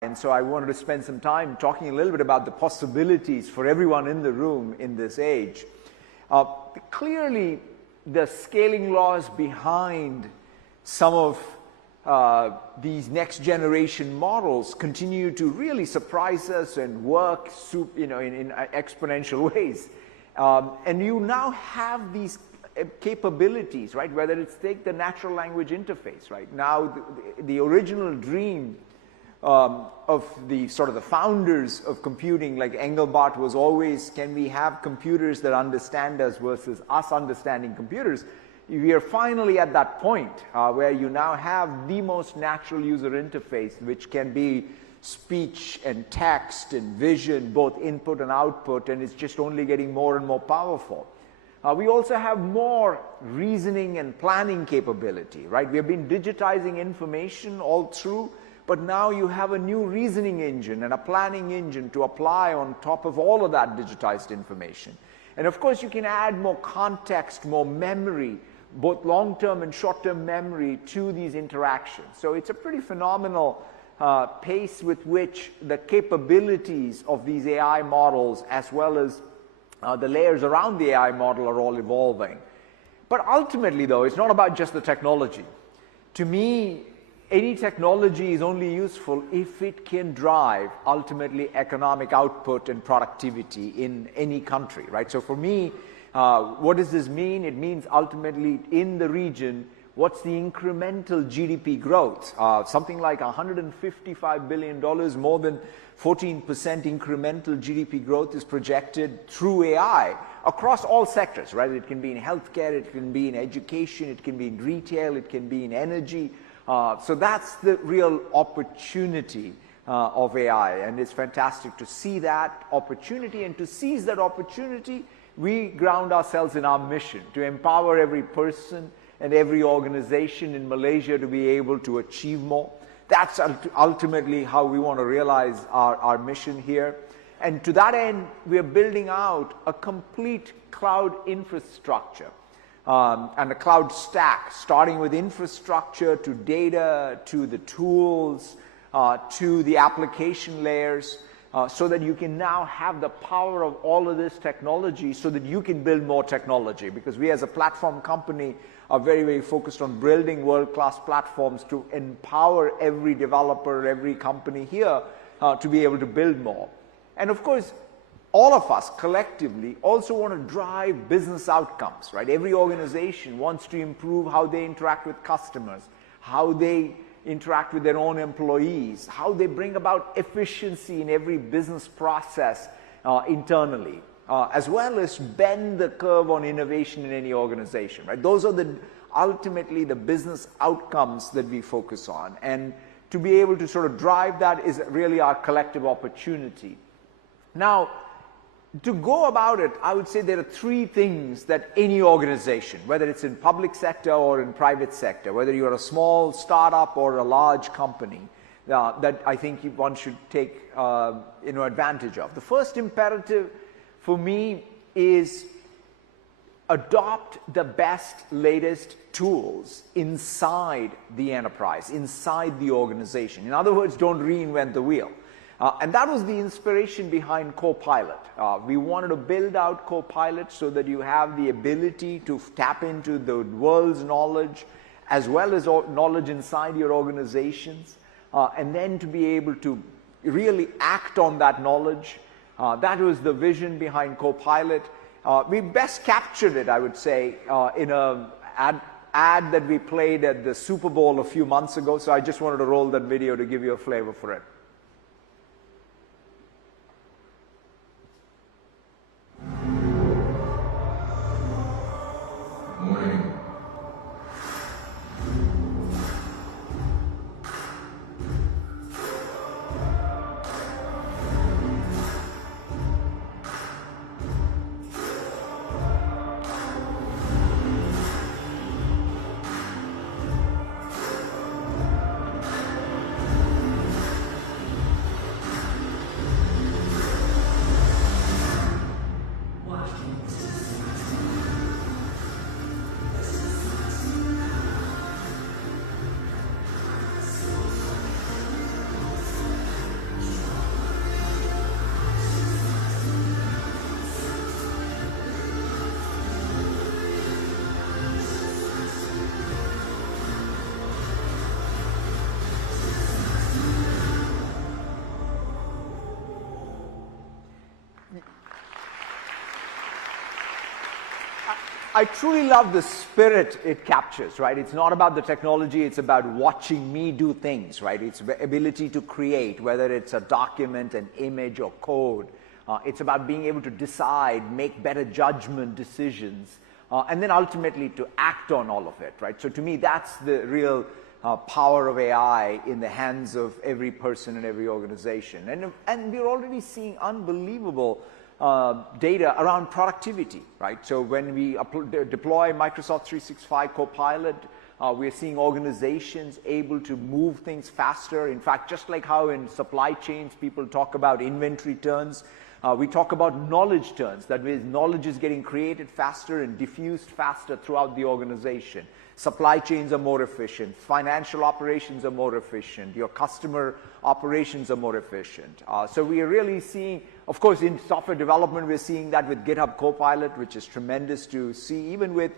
And so I wanted to spend some time talking a little bit about the possibilities for everyone in the room in this age. Clearly, the scaling laws behind some of these next generation models continue to really surprise us and work in exponential ways. And you now have these capabilities, right? Whether it's take the natural language interface, right? Now the original dream of the sort of the founders of computing, like Engelbart, was always, can we have computers that understand us versus us understanding computers? We are finally at that point where you now have the most natural user interface, which can be speech and text and vision, both input and output, and it's just only getting more and more powerful. We also have more reasoning and planning capability, right? We have been digitizing information all through, but now you have a new reasoning engine and a planning engine to apply on top of all of that digitized information. And of course, you can add more context, more memory, both long-term and short-term memory to these interactions. So it's a pretty phenomenal pace with which the capabilities of these AI models, as well as the layers around the AI model, are all evolving. But ultimately, though, it's not about just the technology. To me, any technology is only useful if it can drive ultimately economic output and productivity in any country, right? So for me, what does this mean? It means ultimately in the region, what's the incremental GDP growth? Something like $155 billion, more than 14% incremental GDP growth is projected through AI across all sectors, right? It can be in healthcare, it can be in education, it can be in retail, it can be in energy. So that's the real opportunity of AI, and it's fantastic to see that opportunity, and to seize that opportunity, we ground ourselves in our mission to empower every person and every organization in Malaysia to be able to achieve more. That's ultimately how we want to realize our mission here. And to that end, we are building out a complete cloud infrastructure and a cloud stack, starting with infrastructure to data, to the tools, to the application layers, so that you can now have the power of all of this technology so that you can build more technology. Because we as a platform company are very, very focused on building world-class platforms to empower every developer, every company here to be able to build more. And of course, all of us collectively also want to drive business outcomes, right? Every organization wants to improve how they interact with customers, how they interact with their own employees, how they bring about efficiency in every business process internally, as well as bend the curve on innovation in any organization, right? Those are ultimately the business outcomes that we focus on. And to be able to sort of drive that is really our collective opportunity. Now, to go about it, I would say there are three things that any organization, whether it's in public sector or in private sector, whether you're a small startup or a large company, that I think one should take advantage of. The first imperative for me is adopt the best, latest tools inside the enterprise, inside the organization. In other words, don't reinvent the wheel. And that was the inspiration behind Copilot. We wanted to build out Copilot so that you have the ability to tap into the world's knowledge as well as knowledge inside your organizations, and then to be able to really act on that knowledge. That was the vision behind Copilot. We best captured it, I would say, in an ad that we played at the Super Bowl a few months ago. So I just wanted to roll that video to give you a flavor for it. I truly love the spirit it captures, right? It's not about the technology, it's about watching me do things, right? It's the ability to create, whether it's a document, an image, or code. It's about being able to decide, make better judgment decisions, and then ultimately to act on all of it, right? So to me, that's the real power of AI in the hands of every person and every organization. And we're already seeing unbelievable data around productivity, right? So when we deploy Microsoft 365 Copilot, we're seeing organizations able to move things faster. In fact, just like how in supply chains people talk about inventory turns, we talk about knowledge turns. That means knowledge is getting created faster and diffused faster throughout the organization. Supply chains are more efficient. Financial operations are more efficient. Your customer operations are more efficient. So we are really seeing, of course, in software development, we're seeing that with GitHub Copilot, which is tremendous to see. Even with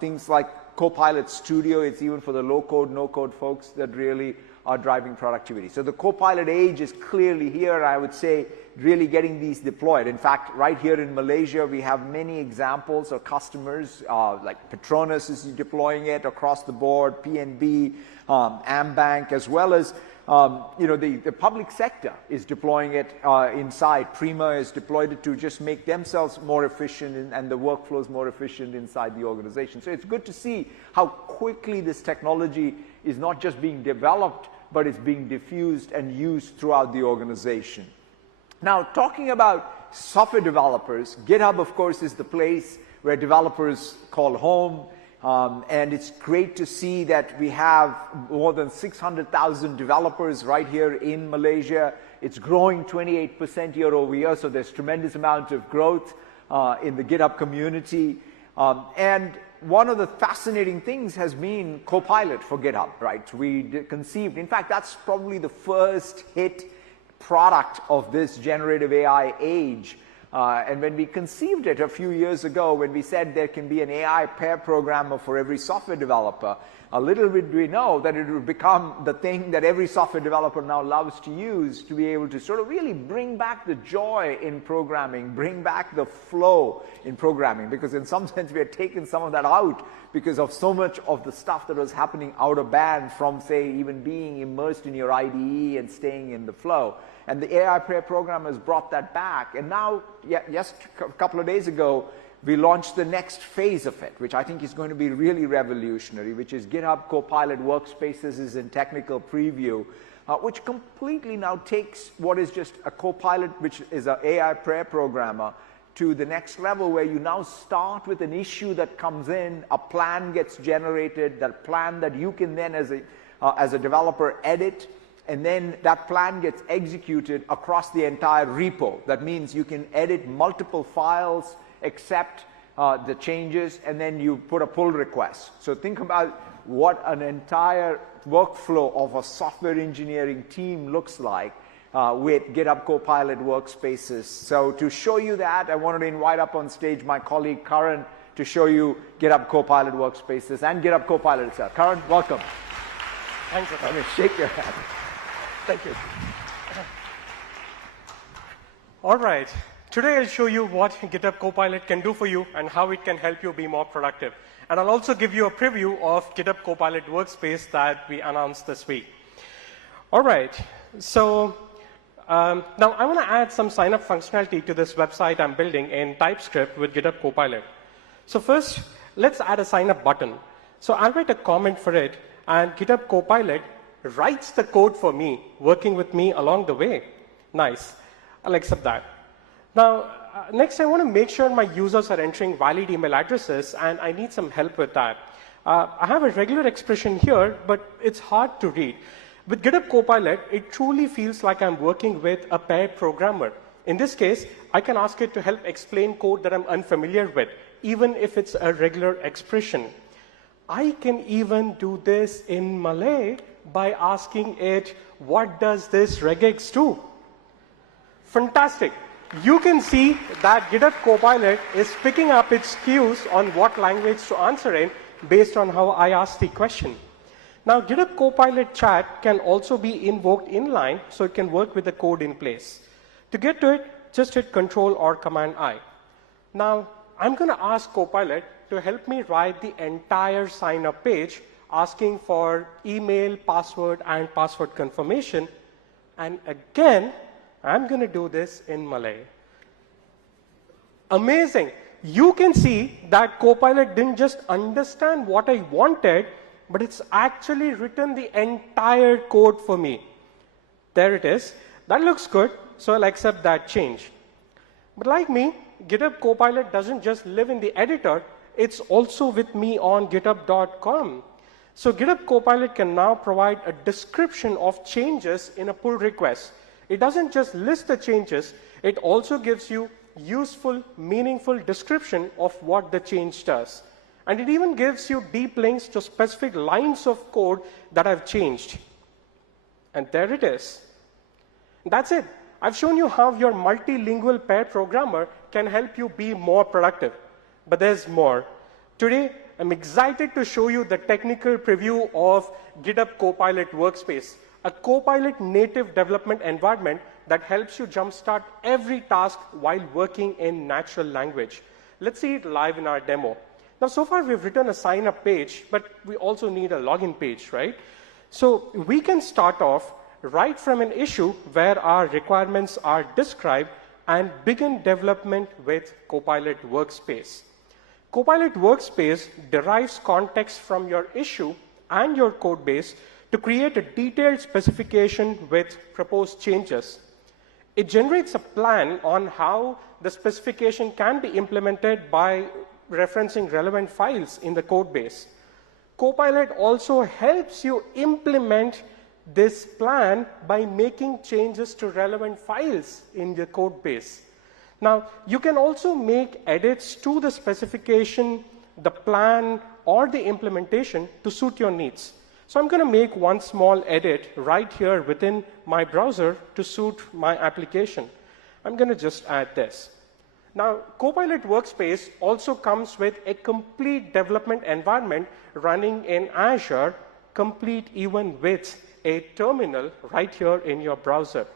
things like Copilot Studio, it's even for the low-code, no-code folks that really are driving productivity. So the Copilot age is clearly here, I would say, really getting these deployed. In fact, right here in Malaysia, we have many examples of customers, like Petronas is deploying it across the board, PNB, AmBank, as well as the public sector is deploying it inside. Prima has deployed it to just make themselves more efficient and the workflows more efficient inside the organization. So it's good to see how quickly this technology is not just being developed, but it's being diffused and used throughout the organization. Now, talking about software developers, GitHub, of course, is the place where developers call home. And it's great to see that we have more than 600,000 developers right here in Malaysia. It's growing 28% year over year, so there's tremendous amount of growth in the GitHub community. And one of the fascinating things has been Copilot for GitHub, right? We conceived, in fact, that's probably the first hit product of this generative AI age. And when we conceived it a few years ago, when we said there can be an AI pair programmer for every software developer, a little bit we know that it will become the thing that every software developer now loves to use to be able to sort of really bring back the joy in programming, bring back the flow in programming, because in some sense we had taken some of that out because of so much of the stuff that was happening out of band from, say, even being immersed in your IDE and staying in the flow. And the AI pair programmers brought that back. And now, just a couple of days ago, we launched the next phase of it, which I think is going to be really revolutionary, which is GitHub Copilot Workspaces is in technical preview, which completely now takes what is just a Copilot, which is an AI pair programmer, to the next level where you now start with an issue that comes in, a plan gets generated, that plan that you can then as a developer edit, and then that plan gets executed across the entire repo. That means you can edit multiple files, accept the changes, and then you put a pull request. So think about what an entire workflow of a software engineering team looks like with GitHub Copilot Workspaces. So to show you that, I wanted to invite up on stage my colleague Karan to show you GitHub Copilot Workspaces and GitHub Copilot itself. Karan, welcome. Thanks, Ratan. Let me shake your hand. Thank you. All right. Today I'll show you what GitHub Copilot can do for you and how it can help you be more productive. And I'll also give you a preview of GitHub Copilot Workspace that we announced this week. All right. So now I want to add some sign-up functionality to this website I'm building in TypeScript with GitHub Copilot. So first, let's add a sign-up button. So I'll write a comment for it, and GitHub Copilot writes the code for me, working with me along the way. Nice. I'll accept that. Now, next I want to make sure my users are entering valid email addresses, and I need some help with that. I have a regular expression here, but it's hard to read. With GitHub Copilot, it truly feels like I'm working with a pair programmer. In this case, I can ask it to help explain code that I'm unfamiliar with, even if it's a regular expression. I can even do this in Malay by asking it, what does this regex do? Fantastic. You can see that GitHub Copilot is picking up its cues on what language to answer in based on how I ask the question. Now, GitHub Copilot chat can also be invoked inline, so it can work with the code in place. To get to it, just hit Control or Command I. Now, I'm going to ask Copilot to help me write the entire sign-up page asking for email, password, and password confirmation. And again, I'm going to do this in Malay. Amazing. You can see that Copilot didn't just understand what I wanted, but it's actually written the entire code for me. There it is. That looks good, so I'll accept that change. But like me, GitHub Copilot doesn't just live in the editor, it's also with me on github.com. So GitHub Copilot can now provide a description of changes in a pull request. It doesn't just list the changes, it also gives you useful, meaningful description of what the change does. And it even gives you deep links to specific lines of code that I've changed. And there it is. That's it. I've shown you how your multilingual pair programmer can help you be more productive. But there's more. Today, I'm excited to show you the technical preview of GitHub Copilot Workspace, a Copilot native development environment that helps you jumpstart every task while working in natural language. Let's see it live in our demo. Now, so far we've written a sign-up page, but we also need a login page, right? So we can start off right from an issue where our requirements are described and begin development with Copilot Workspace. Copilot Workspace derives context from your issue and your code base to create a detailed specification with proposed changes. It generates a plan on how the specification can be implemented by referencing relevant files in the code base. Copilot also helps you implement this plan by making changes to relevant files in the code base. Now, you can also make edits to the specification, the plan, or the implementation to suit your needs. So I'm going to make one small edit right here within my browser to suit my application. I'm going to just add this. Now, Copilot Workspace also comes with a complete development environment running in Azure, complete even with a terminal right here in your browser.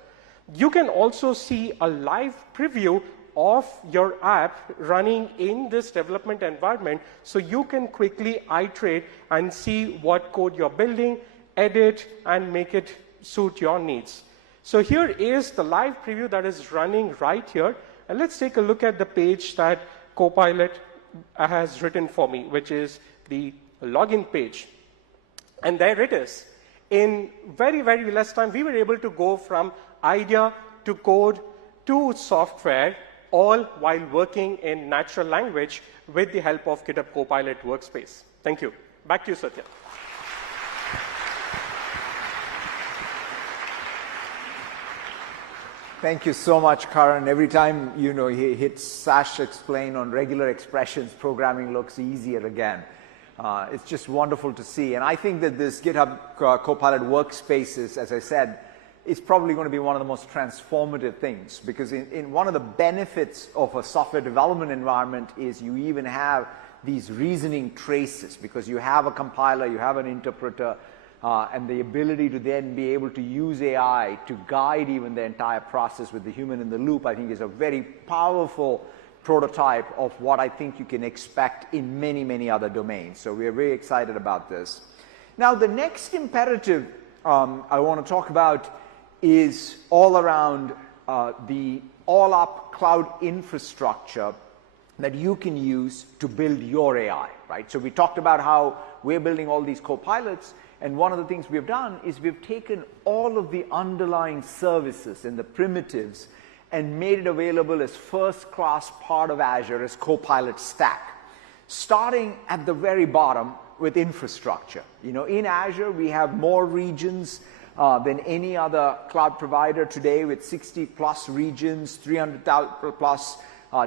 You can also see a live preview of your app running in this development environment, so you can quickly iterate and see what code you're building, edit, and make it suit your needs. So here is the live preview that is running right here. And let's take a look at the page that Copilot has written for me, which is the login page. And there it is. In very, very less time, we were able to go from idea to code to software, all while working in natural language with the help of GitHub Copilot Workspace. Thank you. Back to you, Satya. Thank you so much, Karan. Every time, he hits Sash explain on regular expressions, programming looks easier again. It's just wonderful to see. And I think that this GitHub Copilot Workspaces, as I said, is probably going to be one of the most transformative things, because in one of the benefits of a software development environment is you even have these reasoning traces, because you have a compiler, you have an interpreter, and the ability to then be able to use AI to guide even the entire process with the human in the loop, I think is a very powerful prototype of what I think you can expect in many, many other domains. So we are very excited about this. Now, the next imperative I want to talk about is all around the all-up cloud infrastructure that you can use to build your AI, right? So we talked about how we're building all these copilots, and one of the things we've done is we've taken all of the underlying services and the primitives and made it available as first-class part of Azure as Copilot Stack, starting at the very bottom with infrastructure. In Azure, we have more regions than any other cloud provider today, with 60+ regions, 300+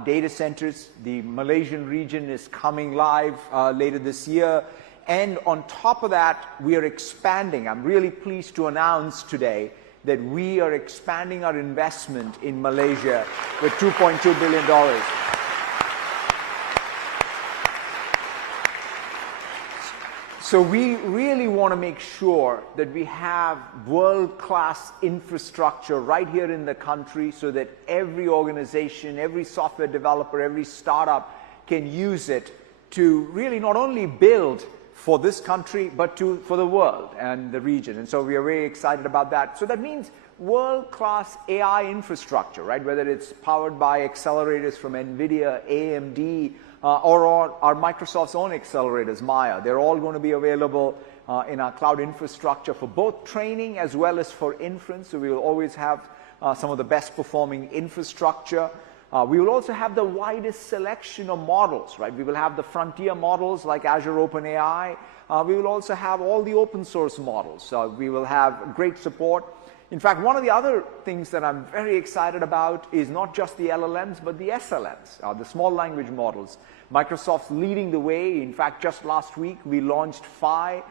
data centers. The Malaysian region is coming live later this year. And on top of that, we are expanding. I'm really pleased to announce today that we are expanding our investment in Malaysia with $2.2 billion. So we really want to make sure that we have world-class infrastructure right here in the country, so that every organization, every software developer, every startup can use it to really not only build for this country, but for the world and the region. And so we are very excited about that. So that means world-class AI infrastructure, right? Whether it's powered by accelerators from NVIDIA, AMD, or our Microsoft's own accelerators, Maya. They're all going to be available in our cloud infrastructure for both training as well as for inference. So we will always have some of the best performing infrastructure. We will also have the widest selection of models, right? We will have the frontier models like Azure OpenAI. We will also have all the open source models. We will have great support. In fact, one of the other things that I'm very excited about is not just the LLMs, but the SLMs, the small language models. Microsoft's leading the way. In fact, just last week, we launched Phi,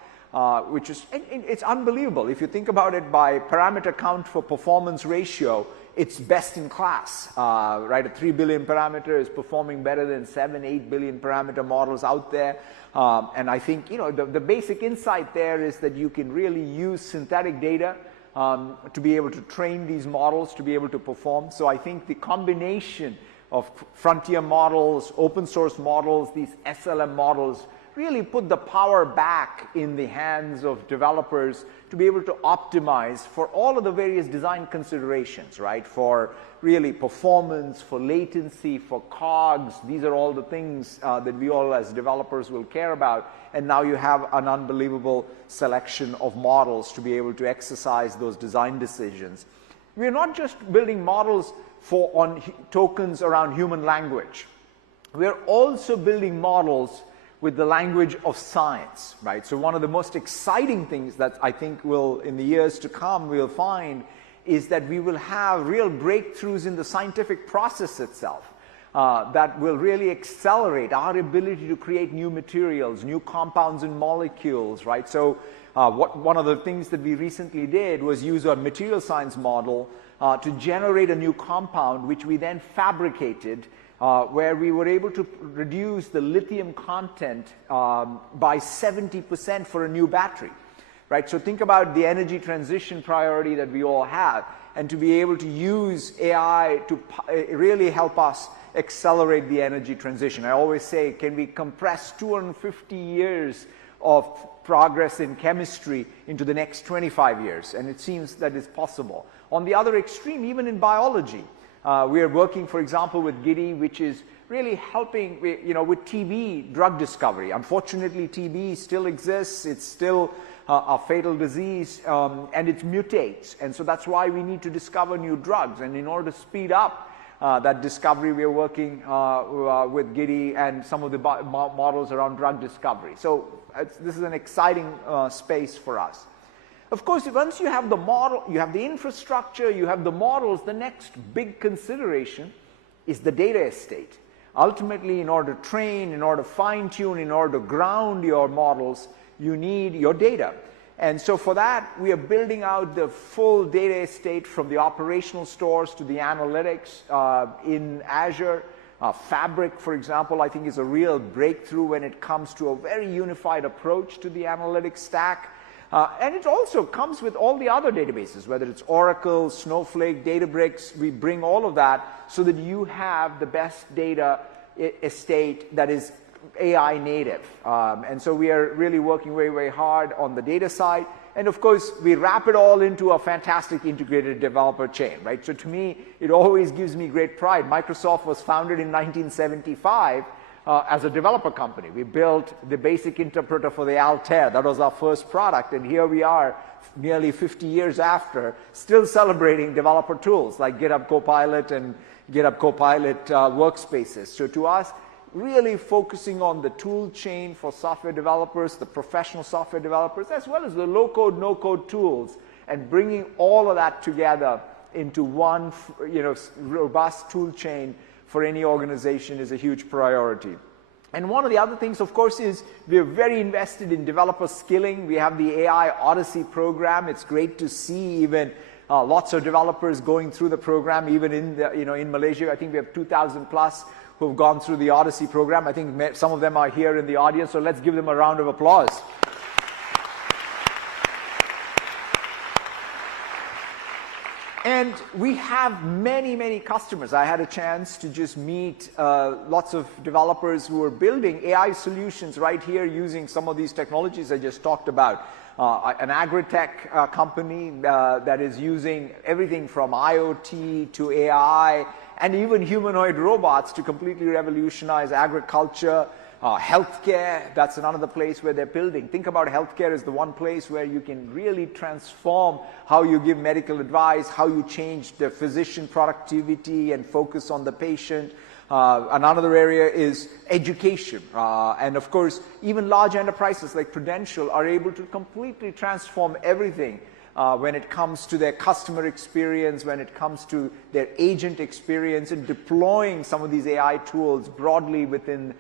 which is, it's unbelievable. If you think about it by parameter count for performance ratio, it's best in class, right? A 3 billion parameter is performing better than 7, 8 billion parameter models out there. And I think, the basic insight there is that you can really use synthetic data to be able to train these models, to be able to perform. So I think the combination of frontier models, open source models, these SLM models, really put the power back in the hands of developers to be able to optimize for all of the various design considerations, right? For really performance, for latency, for COGS. These are all the things that we all as developers will care about. And now you have an unbelievable selection of models to be able to exercise those design decisions. We're not just building models on tokens around human language. We're also building models with the language of science, right? So one of the most exciting things that I think will, in the years to come, we'll find is that we will have real breakthroughs in the scientific process itself that will really accelerate our ability to create new materials, new compounds and molecules, right? So one of the things that we recently did was use a material science model to generate a new compound, which we then fabricated, where we were able to reduce the lithium content by 70% for a new battery, right? So think about the energy transition priority that we all have, and to be able to use AI to really help us accelerate the energy transition. I always say, can we compress 250 years of progress in chemistry into the next 25 years? And it seems that it's possible. On the other extreme, even in biology, we are working, for example, with Giddy, which is really helping with TB drug discovery. Unfortunately, TB still exists. It's still a fatal disease, and it mutates. And so that's why we need to discover new drugs. And in order to speed up that discovery, we are working with Giddy and some of the models around drug discovery. So this is an exciting space for us. Of course, once you have the model, you have the infrastructure, you have the models, the next big consideration is the data estate. Ultimately, in order to train, in order to fine-tune, in order to ground your models, you need your data. And so for that, we are building out the full data estate from the operational stores to the analytics in Azure. Fabric, for example, I think is a real breakthrough when it comes to a very unified approach to the analytics stack. And it also comes with all the other databases, whether it's Oracle, Snowflake, Databricks. We bring all of that so that you have the best data estate that is AI native. And so we are really working very, very hard on the data side. And of course, we wrap it all into a fantastic integrated developer chain, right? So to me, it always gives me great pride. Microsoft was founded in 1975. As a developer company. We built the basic interpreter for the Altair. That was our first product, and here we are nearly 50 years after, still celebrating developer tools like GitHub Copilot and GitHub Copilot workspaces. So to us, really focusing on the tool chain for software developers, the professional software developers, as well as the low-code, no-code tools, and bringing all of that together into one robust tool chain for any organization is a huge priority. And one of the other things, of course, is we're very invested in developer skilling. We have the AI Odyssey program. It's great to see even lots of developers going through the program, even in Malaysia. I think we have 2,000 plus who have gone through the Odyssey program. I think some of them are here in the audience, so let's give them a round of applause. And we have many, many customers. I had a chance to just meet lots of developers who are building AI solutions right here using some of these technologies I just talked about. An agri-tech company that is using everything from IoT to AI and even humanoid robots to completely revolutionize agriculture. Healthcare, that's another place where they're building. Think about healthcare as the one place where you can really transform how you give medical advice, how you change the physician productivity and focus on the patient. Another area is education. And of course, even large enterprises like Prudential are able to completely transform everything when it comes to their customer experience, when it comes to their agent experience, and deploying some of these AI tools broadly within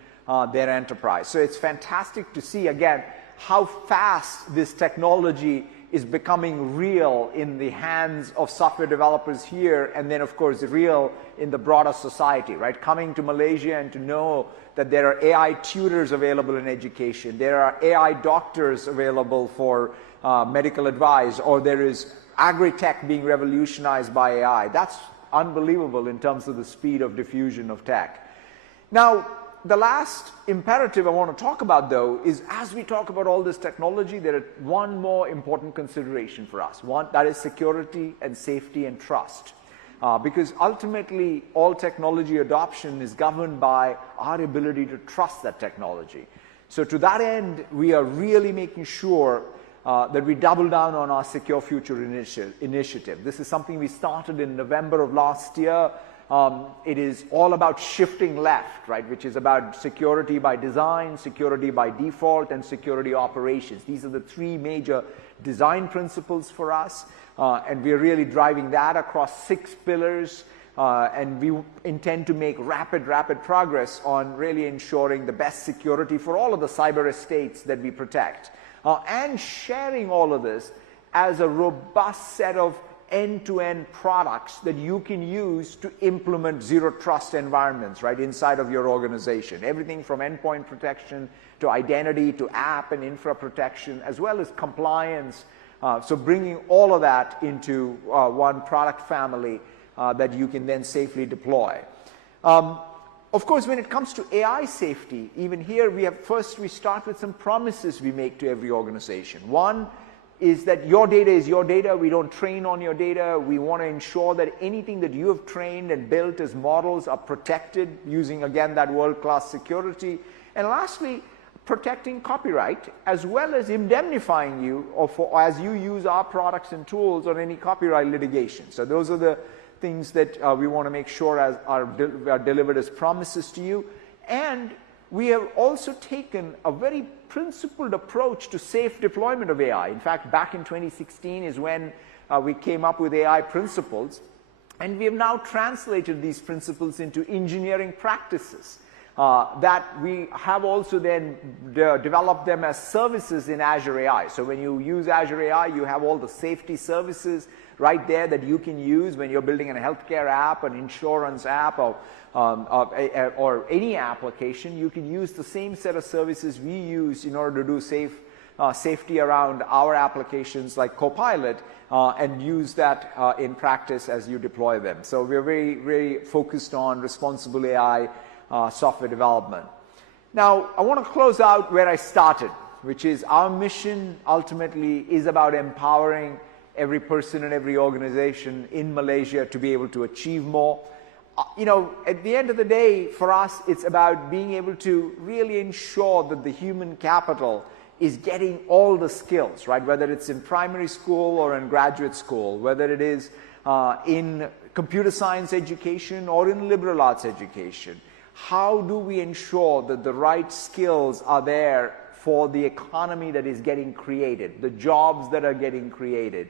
their enterprise. So it's fantastic to see, again, how fast this technology is becoming real in the hands of software developers here, and then, of course, real in the broader society, right? Coming to Malaysia and to know that there are AI tutors available in education, there are AI doctors available for medical advice, or there is agri-tech being revolutionized by AI. That's unbelievable in terms of the speed of diffusion of tech. Now, the last imperative I want to talk about, though, is as we talk about all this technology, there is one more important consideration for us. One, that is security and safety and trust. Because ultimately, all technology adoption is governed by our ability to trust that technology. So to that end, we are really making sure that we double down on our Secure Future initiative. This is something we started in November of last year. It is all about shifting left, right, which is about security by design, security by default, and security operations. These are the three major design principles for us, and we are really driving that across 6 pillars, and we intend to make rapid progress on really ensuring the best security for all of the cyber estates that we protect, and sharing all of this as a robust set of end-to-end products that you can use to implement zero trust environments right inside of your organization. Everything from endpoint protection to identity to app and infra protection, as well as compliance. So bringing all of that into one product family that you can then safely deploy. Of course, when it comes to AI safety, even here we start with some promises we make to every organization. One is that your data is your data. We don't train on your data. We want to ensure that anything that you have trained and built as models are protected using, again, that world-class security. And lastly, protecting copyright, as well as indemnifying you as you use our products and tools on any copyright litigation. So those are the things that we want to make sure are delivered as promises to you. And we have also taken a very principled approach to safe deployment of AI. In fact, back in 2016 is when we came up with AI principles, and we have now translated these principles into engineering practices that we have also then developed them as services in Azure AI. So when you use Azure AI, you have all the safety services right there that you can use when you're building a healthcare app, an insurance app, or any application. You can use the same set of services we use in order to do safety around our applications like Copilot, and use that in practice as you deploy them. So we're very, very focused on responsible AI software development. Now, I want to close out where I started, which is our mission ultimately is about empowering every person and every organization in Malaysia to be able to achieve more. At the end of the day, for us, it's about being able to really ensure that the human capital is getting all the skills, right? Whether it's in primary school or in graduate school, whether it is in computer science education or in liberal arts education. How do we ensure that the right skills are there for the economy that is getting created, the jobs that are getting created,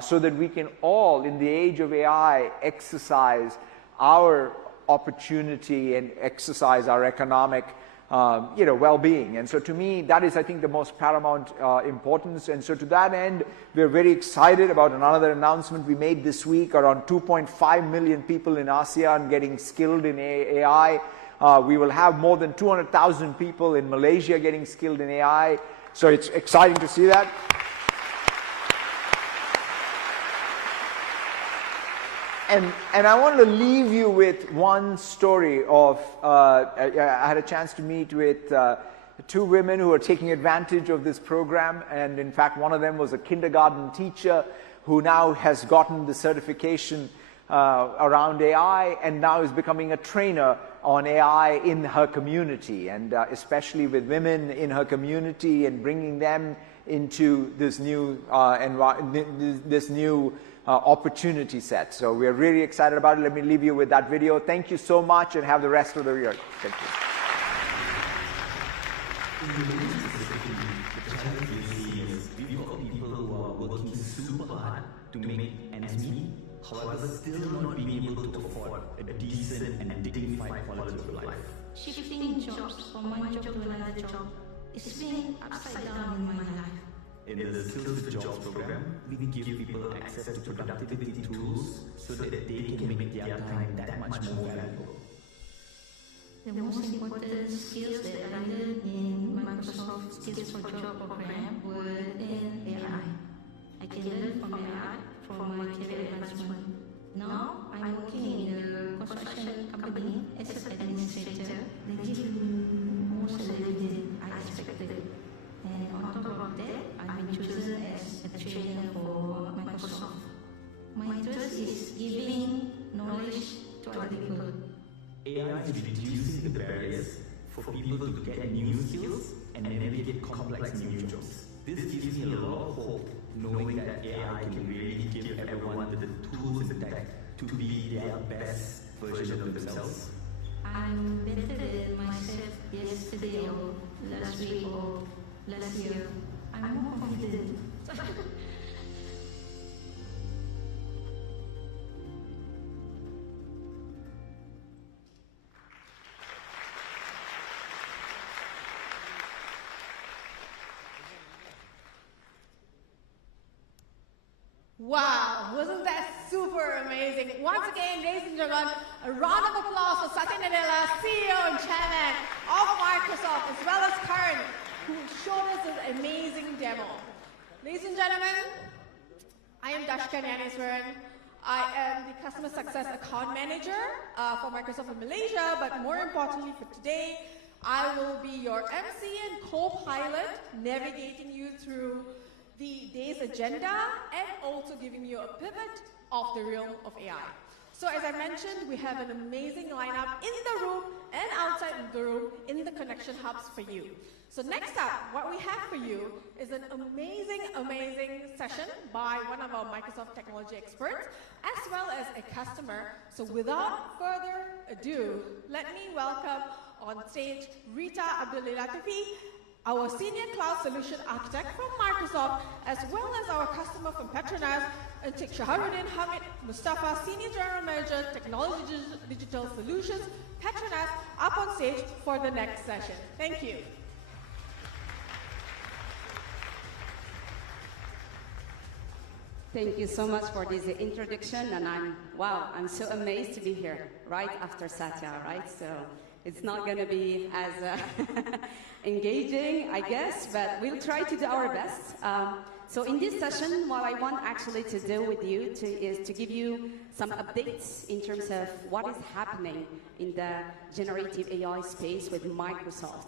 so that we can all, in the age of AI, exercise our opportunity and exercise our economic well-being. And so to me, that is, I think, the most paramount importance. And so to that end, we're very excited about another announcement we made this week. Around 2.5 million people in ASEAN getting skilled in AI. We will have more than 200,000 people in Malaysia getting skilled in AI. So it's exciting to see that. And I wanted to leave you with one story of, I had a chance to meet with two women who are taking advantage of this program, and in fact one of them was a kindergarten teacher who now has gotten the certification around AI and now is becoming a trainer on AI in her community, and especially with women in her community and bringing them into this new opportunity set. So we are really excited about it. Let me leave you with that video. Thank you so much and have the rest of the year. Thank you. In the Malaysia specifically, the challenge we see is we've got people who are working super hard to make ends meet, however still not being able to afford a decent and dignified quality of life. Shifting jobs from one job to another job is being upside down in my life. In the Skills to Jobs program, we give people access to productivity tools so that they can make their time that much more valuable. The most important skills that I learned in Microsoft Skills for Job program were in AI. I can learn from AI for my career advancement. Now, I'm working in a construction company as an administrator. They give me more salary than I expected. And on top of that, I've been chosen as a trainer for Microsoft. My interest is giving knowledge to other people. AI is reducing the barriers for people to get new skills and navigate complex new jobs. This gives me a lot of hope, knowing that AI can really give everyone the tools and tech to be their best version of themselves. I'm better than myself yesterday or last week or last year. I'm more confident. Wow, wasn't that super amazing? Once again, ladies and gentlemen, a round of applause for Satya Nadella, CEO and Chairman of Microsoft, as well as Karan, who showed us this amazing demo. Ladies and gentlemen, I am Dashka Nyaneswaran. I am the Customer Success Account Manager for Microsoft in Malaysia, but more importantly for today, I will be your MC and co-pilot, navigating you through the day's agenda and also giving you a pivot of the realm of AI. So as I mentioned, we have an amazing lineup in the room and outside the room in the connection hubs for you. So next up, what we have for you is an amazing session by one of our Microsoft technology experts, as well as a customer. So without further ado, let me welcome on stage Rita Abdulilatifi, our Senior Cloud Solution Architect from Microsoft, as well as our customer from Petronas, and Shaharuddin Hamid Mustafa, Senior General Manager, Technology Digital Solutions, Petronas, up on stage for the next session. Thank you. Thank you so much for this introduction, and I'm so amazed to be here right after Satya, right? So it's not going to be as engaging, I guess, but we'll try to do our best. So in this session, what I want actually to do with you is to give you some updates in terms of what is happening in the generative AI space with Microsoft.